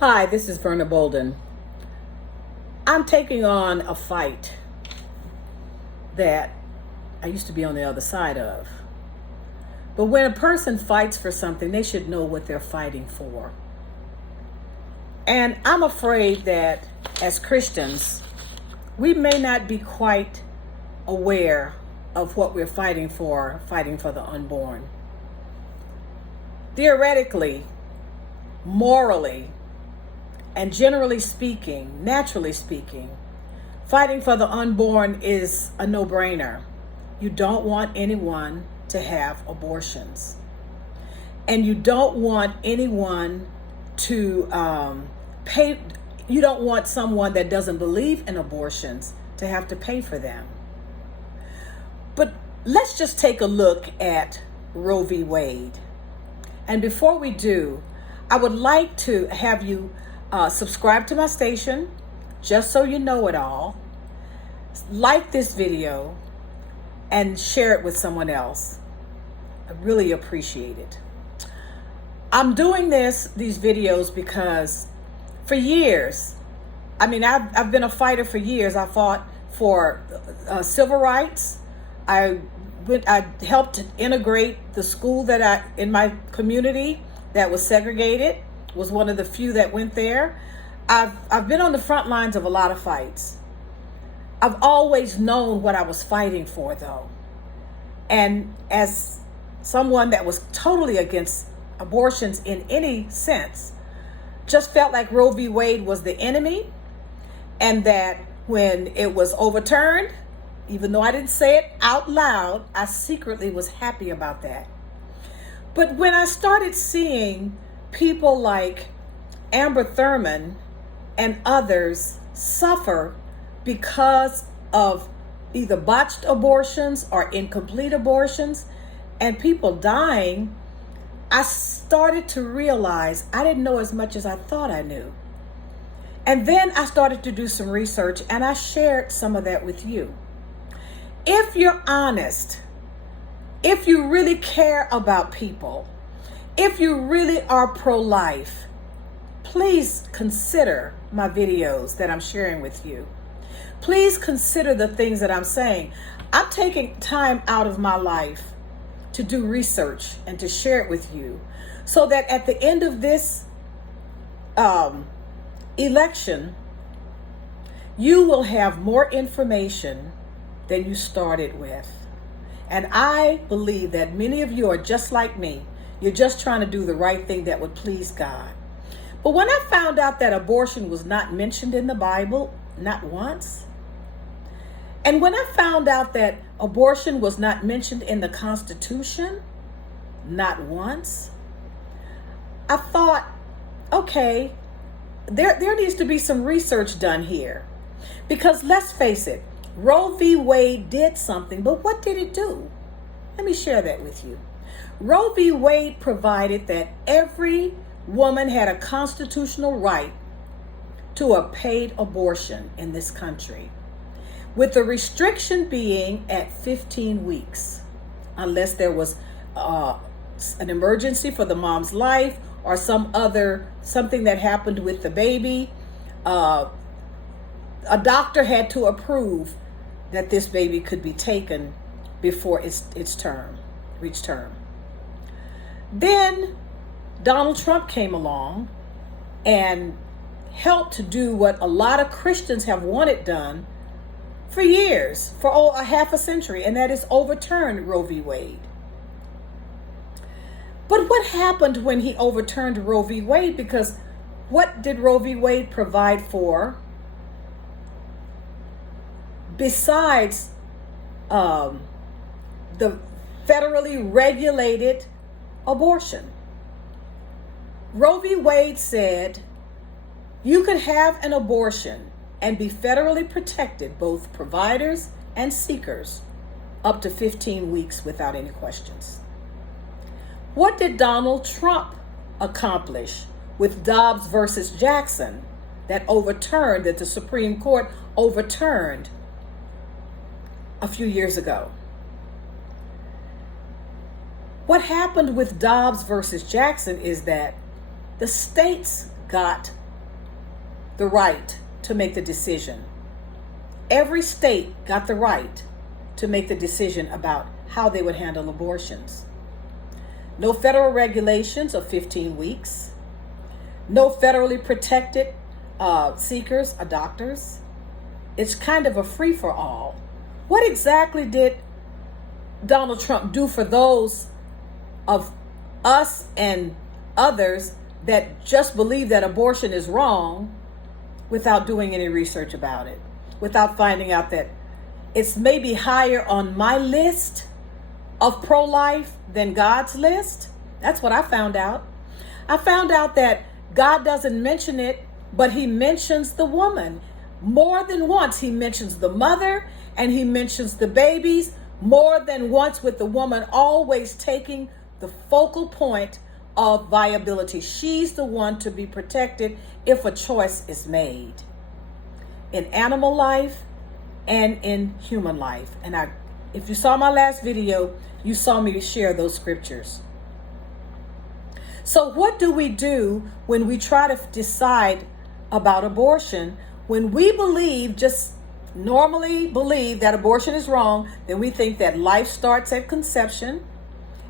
Hi, this is Verna Bolden. I'm taking on a fight that I used to be on the other side of. But when a person fights for something, they should know what they're fighting for. And I'm afraid that as Christians, we may not be quite aware of what we're fighting for the unborn. Theoretically, morally, and generally speaking, naturally speaking, fighting for the unborn is a no-brainer. You don't want anyone to have abortions. And you don't want anyone to pay, you don't want someone that doesn't believe in abortions to have to pay for them. But let's just take a look at Roe v. Wade. And before we do, I would like to have you subscribe to my station, just so you know it all. Like this video and share it with someone else. I really appreciate it. I'm doing these videos because for years, I've been a fighter for years. I fought for civil rights. I helped integrate the school in my community that was segregated. Was one of the few that went there. I've been on the front lines of a lot of fights. I've always known what I was fighting for, though. And as someone that was totally against abortions in any sense, just felt like Roe v. Wade was the enemy, and that when it was overturned, even though I didn't say it out loud, I secretly was happy about that. But when I started seeing people like Amber Thurman and others suffer because of either botched abortions or incomplete abortions and people dying, I started to realize I didn't know as much as I thought I knew. And then I started to do some research, and I shared some of that with you. If you're honest, if you really care about people, if you really are pro-life, please consider my videos that I'm sharing with you. Please consider the things that I'm saying. I'm taking time out of my life to do research and to share it with you so that at the end of this election, you will have more information than you started with. And I believe that many of you are just like me. You're just trying to do the right thing that would please God. But when I found out that abortion was not mentioned in the Bible, not once, and when I found out that abortion was not mentioned in the Constitution, not once, I thought, okay, there needs to be some research done here. Because let's face it, Roe v. Wade did something, but what did it do? Let me share that with you. Roe v. Wade provided that every woman had a constitutional right to a paid abortion in this country, with the restriction being at 15 weeks, unless there was an emergency for the mom's life or something that happened with the baby. A doctor had to approve that this baby could be taken before its reached term. Then Donald Trump came along and helped to do what a lot of Christians have wanted done for years, for a half a century, and that is overturn Roe v. Wade. But what happened when he overturned Roe v. Wade? Because what did Roe v. Wade provide for besides the federally regulated abortion? Roe v. Wade said you could have an abortion and be federally protected, both providers and seekers, up to 15 weeks without any questions. What did Donald Trump accomplish with Dobbs versus Jackson that the Supreme Court overturned a few years ago? What happened with Dobbs versus Jackson is that the states got the right to make the decision. Every state got the right to make the decision about how they would handle abortions. No federal regulations of 15 weeks. No federally protected seekers or doctors. It's kind of a free-for-all. What exactly did Donald Trump do for those of us and others that just believe that abortion is wrong without doing any research about it, without finding out that it's maybe higher on my list of pro-life than God's list? That's what I found out. I found out that God doesn't mention it, but he mentions the woman. More than once, he mentions the mother and he mentions the babies. More than once, with the woman always taking the focal point of viability. She's the one to be protected if a choice is made in animal life and in human life. And if you saw my last video, you saw me share those scriptures. So what do we do when we try to decide about abortion? When we normally believe that abortion is wrong, then we think that life starts at conception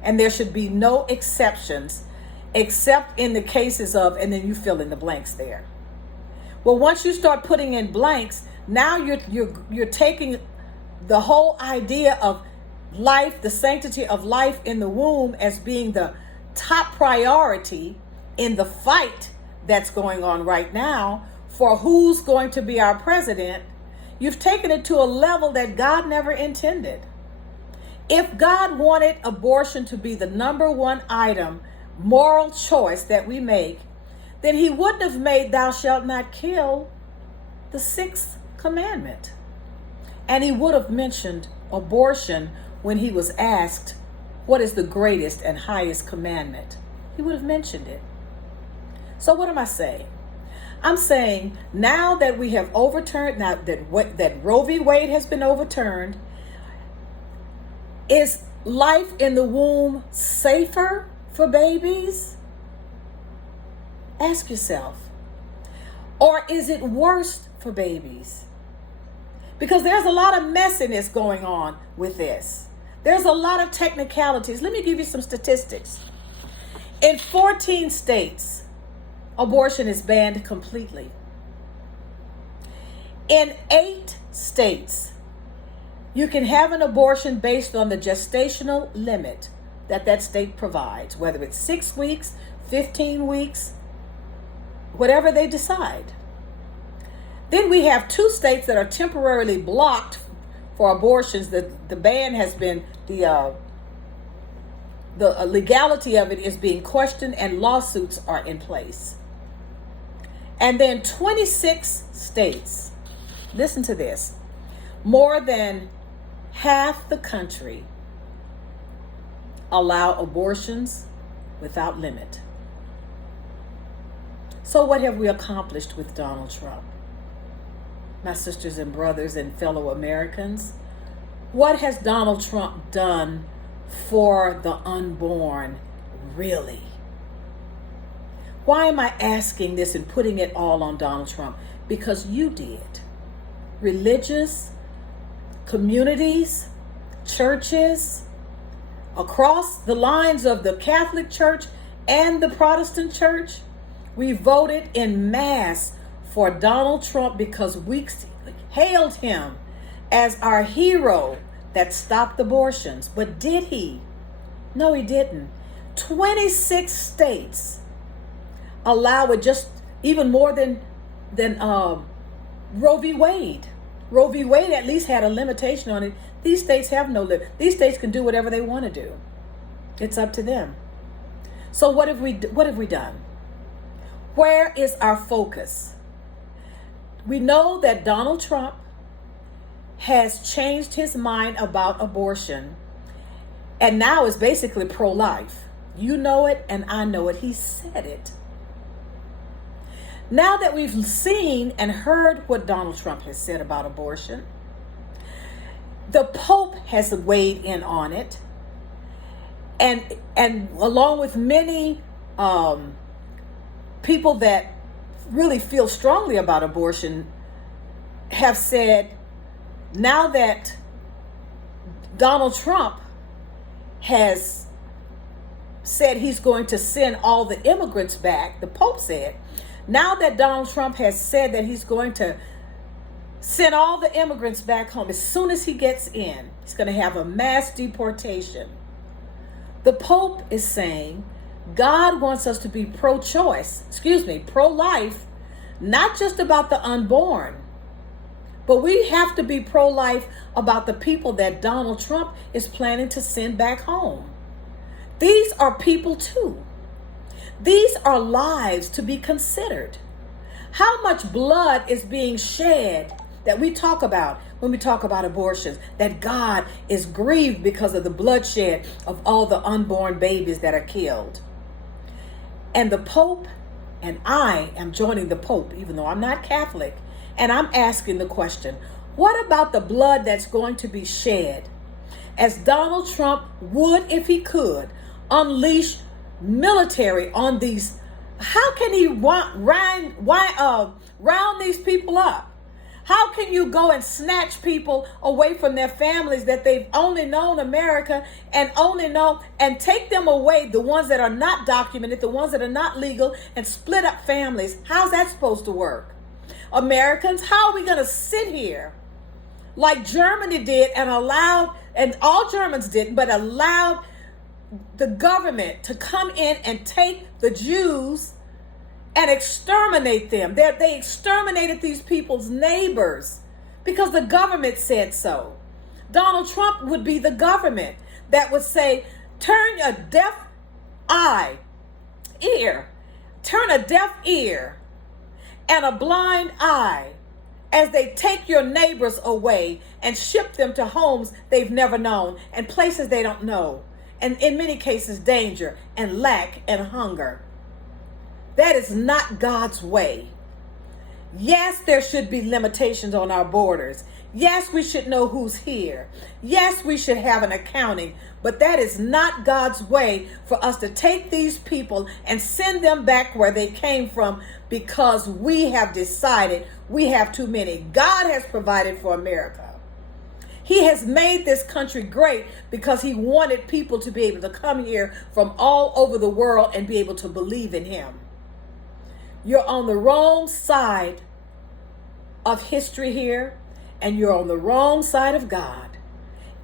and there should be no exceptions except in the cases of, and then you fill in the blanks there. Well, once you start putting in blanks, now you're taking the whole idea of life, the sanctity of life in the womb, as being the top priority in the fight that's going on right now for who's going to be our president. You've taken it to a level that God never intended. If God wanted abortion to be the number one item, moral choice that we make, then he wouldn't have made thou shalt not kill the sixth commandment. And he would have mentioned abortion when he was asked, what is the greatest and highest commandment? He would have mentioned it. So what am I saying? I'm saying now that we have overturned, now that Roe v. Wade has been overturned, is life in the womb safer for babies? Ask yourself. Or is it worse for babies? Because there's a lot of messiness going on with this. There's a lot of technicalities. Let me give you some statistics. In 14 states, abortion is banned completely. In 8 states, you can have an abortion based on the gestational limit that state provides, whether it's 6 weeks, 15 weeks, whatever they decide. Then we have 2 states that are temporarily blocked for abortions. The ban has been, the legality of it is being questioned and lawsuits are in place. And then 26 states, listen to this, more than half the country allow abortions without limit. So what have we accomplished with Donald Trump? My sisters and brothers and fellow Americans, what has Donald Trump done for the unborn, really? Why am I asking this and putting it all on Donald Trump? Because you did. Religious communities, churches, across the lines of the Catholic Church and the Protestant Church, we voted in mass for Donald Trump because we hailed him as our hero that stopped abortions. But did he? No, he didn't. 26 states allow it, just even more than Roe v. Wade. Roe v. Wade at least had a limitation on it. These states have no limit. These states can do whatever they want to do. It's up to them. So what have we done? Where is our focus? We know that Donald Trump has changed his mind about abortion and now is basically pro-life. You know it and I know it. He said it. Now that we've seen and heard what Donald Trump has said about abortion, the Pope has weighed in on it, and along with many people that really feel strongly about abortion have said, now that Donald Trump has said he's going to send all the immigrants back, the Pope said, now that Donald Trump has said that he's going to send all the immigrants back home, as soon as he gets in, he's going to have a mass deportation. The Pope is saying God wants us to be pro-life, not just about the unborn, but we have to be pro-life about the people that Donald Trump is planning to send back home. These are people too. These are lives to be considered. How much blood is being shed that we talk about when we talk about abortions, that God is grieved because of the bloodshed of all the unborn babies that are killed. And the Pope, and I am joining the Pope, even though I'm not Catholic, and I'm asking the question, what about the blood that's going to be shed as Donald Trump would, if he could, unleash military on these? How can he round these people up? How can you go and snatch people away from their families that they've only known America and take them away, the ones that are not documented, the ones that are not legal, and split up families? How's that supposed to work? Americans, how are we going to sit here like Germany did and all Germans didn't, but allowed the government to come in and take the Jews and exterminate them? They exterminated these people's neighbors because the government said so. Donald Trump would be the government that would say, turn a deaf ear and a blind eye as they take your neighbors away and ship them to homes they've never known and places they don't know, and in many cases danger and lack and hunger. That is not God's way. Yes, there should be limitations on our borders. Yes, we should know who's here. Yes, we should have an accounting, but that is not God's way for us to take these people and send them back where they came from because we have decided we have too many. God has provided for America. He has made this country great because he wanted people to be able to come here from all over the world and be able to believe in him. You're on the wrong side of history here, and you're on the wrong side of God.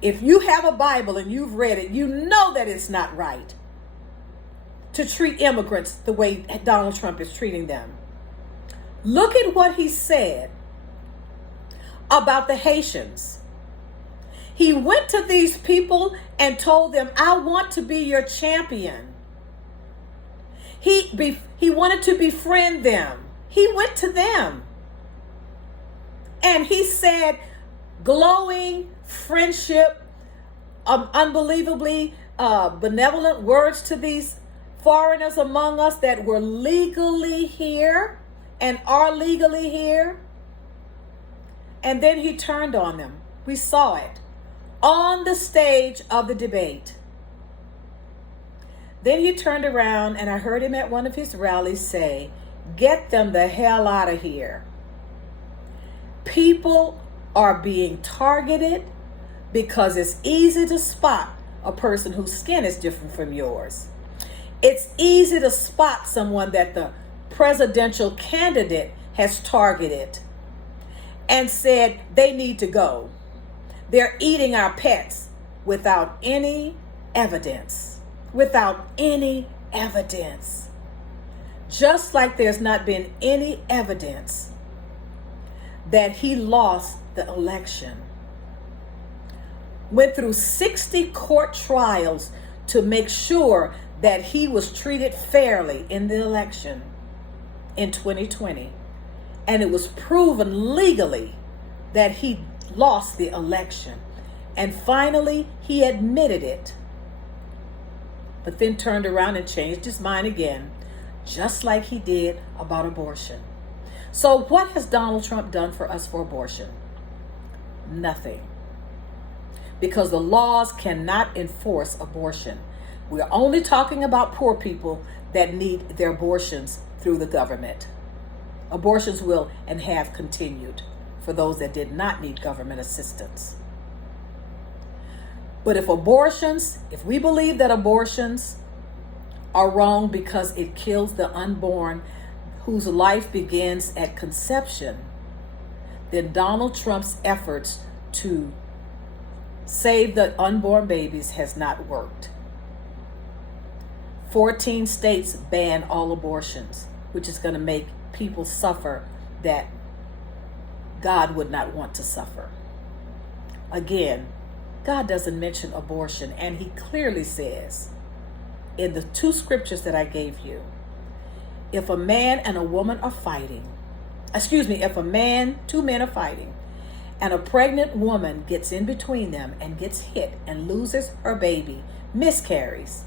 If you have a Bible and you've read it, you know that it's not right to treat immigrants the way Donald Trump is treating them. Look at what he said about the Haitians. He went to these people and told them, I want to be your champion. He wanted to befriend them. He went to them. And he said glowing friendship, unbelievably benevolent words to these foreigners among us that were legally here and are legally here. And then he turned on them. We saw it on the stage of the debate. Then he turned around and I heard him at one of his rallies say, get them the hell out of here. People are being targeted because it's easy to spot a person whose skin is different from yours. It's easy to spot someone that the presidential candidate has targeted and said they need to go. They're eating our pets without any evidence. Without any evidence. Just like there's not been any evidence that he lost the election. Went through 60 court trials to make sure that he was treated fairly in the election in 2020. And it was proven legally that he lost the election. And finally, he admitted it. But then turned around and changed his mind again, just like he did about abortion. So what has Donald Trump done for us for abortion? Nothing. Because the laws cannot enforce abortion. We're only talking about poor people that need their abortions through the government. Abortions will and have continued for those that did not need government assistance. But if we believe that abortions are wrong because it kills the unborn whose life begins at conception, then Donald Trump's efforts to save the unborn babies has not worked. 14 states ban all abortions, which is going to make people suffer that God would not want to suffer. Again, God doesn't mention abortion, and he clearly says in the two scriptures that I gave you, if a man and a woman are fighting, if two men are fighting, and a pregnant woman gets in between them and gets hit and loses her baby, miscarries,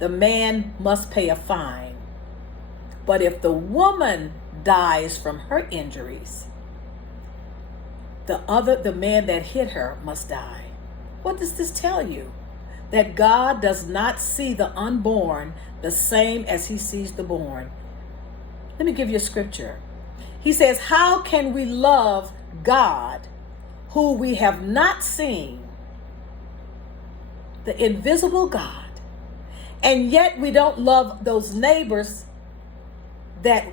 the man must pay a fine. But if the woman dies from her injuries, the man that hit her must die. What does this tell you? That God does not see the unborn the same as he sees the born. Let me give you a scripture. He says, how can we love God who we have not seen, the invisible God, and yet we don't love those neighbors that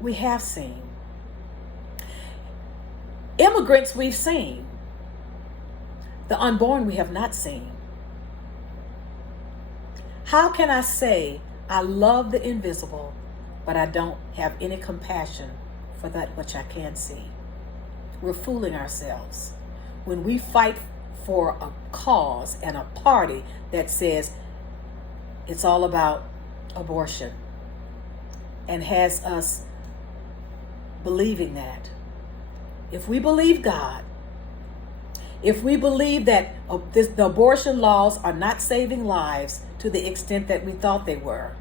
we have seen? Immigrants we've seen. The unborn we have not seen. How can I say I love the invisible, but I don't have any compassion for that which I can see? We're fooling ourselves. When we fight for a cause and a party that says it's all about abortion and has us believing that. If we believe God, if we believe that the abortion laws are not saving lives to the extent that we thought they were,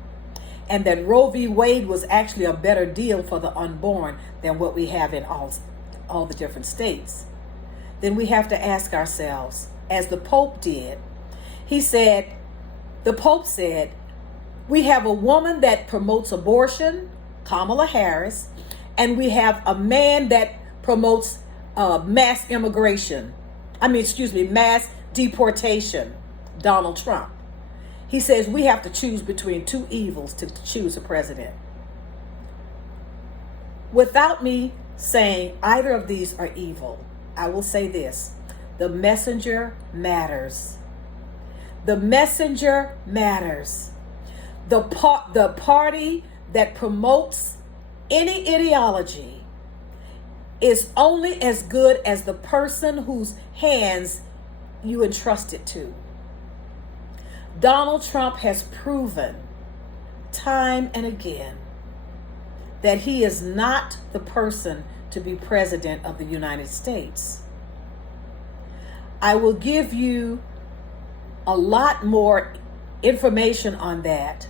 and that Roe v. Wade was actually a better deal for the unborn than what we have in all the different states, then we have to ask ourselves, as the Pope did. The Pope said, we have a woman that promotes abortion, Kamala Harris, and we have a man that promotes mass deportation, Donald Trump. He says we have to choose between two evils to choose a president. Without me saying either of these are evil, I will say this: the messenger matters. The messenger matters. The party that promotes any ideology is only as good as the person whose hands you entrust it to. Donald Trump has proven time and again that he is not the person to be president of the United States. I will give you a lot more information on that.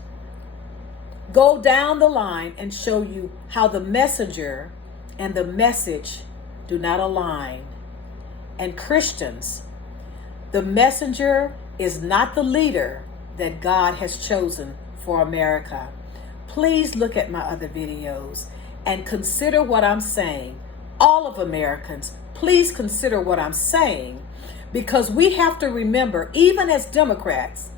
Go down the line and show you how the messenger and the message do not align. And Christians, the messenger is not the leader that God has chosen for America. Please look at my other videos and consider what I'm saying. All of Americans, please consider what I'm saying, because we have to remember, even as Democrats,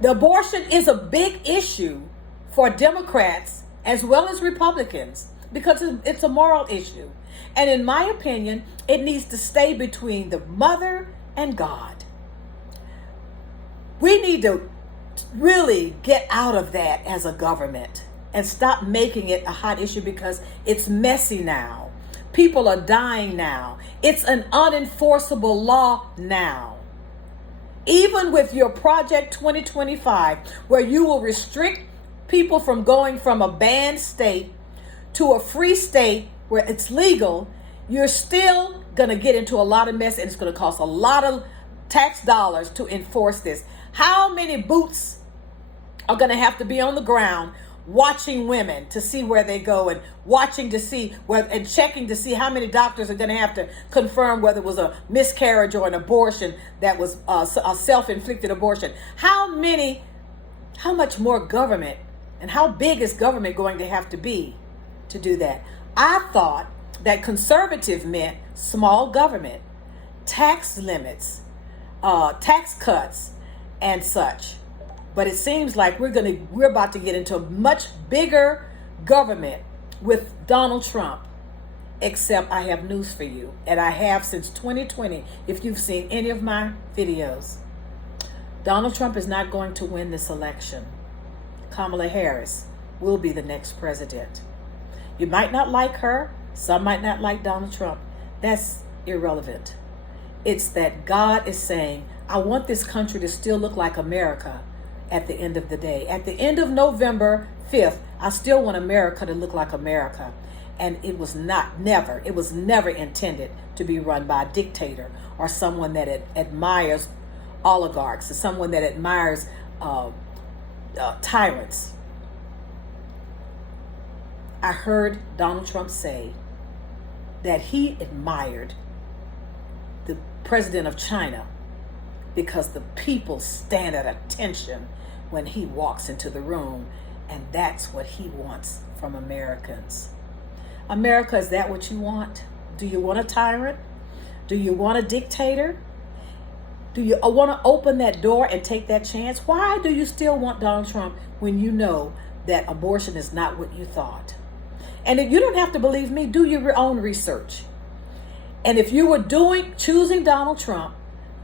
the abortion is a big issue for Democrats as well as Republicans, because it's a moral issue. And in my opinion, it needs to stay between the mother and God. We need to really get out of that as a government and stop making it a hot issue, because it's messy now. People are dying now. It's an unenforceable law now. Even with your Project 2025, where you will restrict people from going from a banned state to a free state where it's legal, you're still going to get into a lot of mess, and it's going to cost a lot of tax dollars to enforce this. How many boots are going to have to be on the ground watching women to see where they go, and watching to see where, and checking to see how many doctors are going to have to confirm whether it was a miscarriage or an abortion that was a self-inflicted abortion? How much more government And how big is government going to have to be to do that? I thought that conservative meant small government, tax limits, tax cuts, and such. But it seems like we're about to get into a much bigger government with Donald Trump. Except I have news for you, and I have since 2020. If you've seen any of my videos, Donald Trump is not going to win this election. Kamala Harris will be the next president. You might not like her. Some might not like Donald Trump. That's irrelevant. It's that God is saying, I want this country to still look like America at the end of the day. At the end of November 5th, I still want America to look like America. And it was never intended to be run by a dictator or someone that admires oligarchs or someone that admires tyrants. I heard Donald Trump say that he admired the president of China because the people stand at attention when he walks into the room, and that's what he wants from Americans. America, is that what you want? Do you want a tyrant? Do you want a dictator? Do you want to open that door and take that chance? Why do you still want Donald Trump when you know that abortion is not what you thought? And if you don't have to believe me, do your own research. And if you were choosing Donald Trump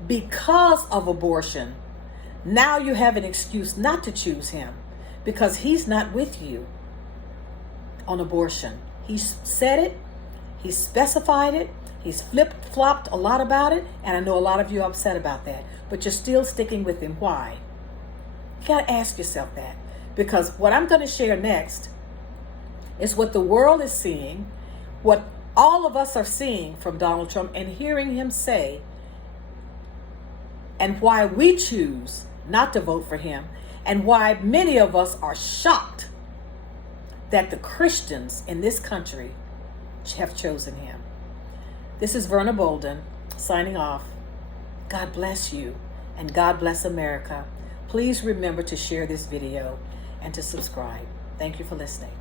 because of abortion, now you have an excuse not to choose him because he's not with you on abortion. He said it, he specified it, he's flip-flopped a lot about it, and I know a lot of you are upset about that, but you're still sticking with him. Why? You got to ask yourself that, because what I'm going to share next is what the world is seeing, what all of us are seeing from Donald Trump and hearing him say, and why we choose not to vote for him, and why many of us are shocked that the Christians in this country have chosen him. This is Verna Bolden signing off. God bless you, and God bless America. Please remember to share this video and to subscribe. Thank you for listening.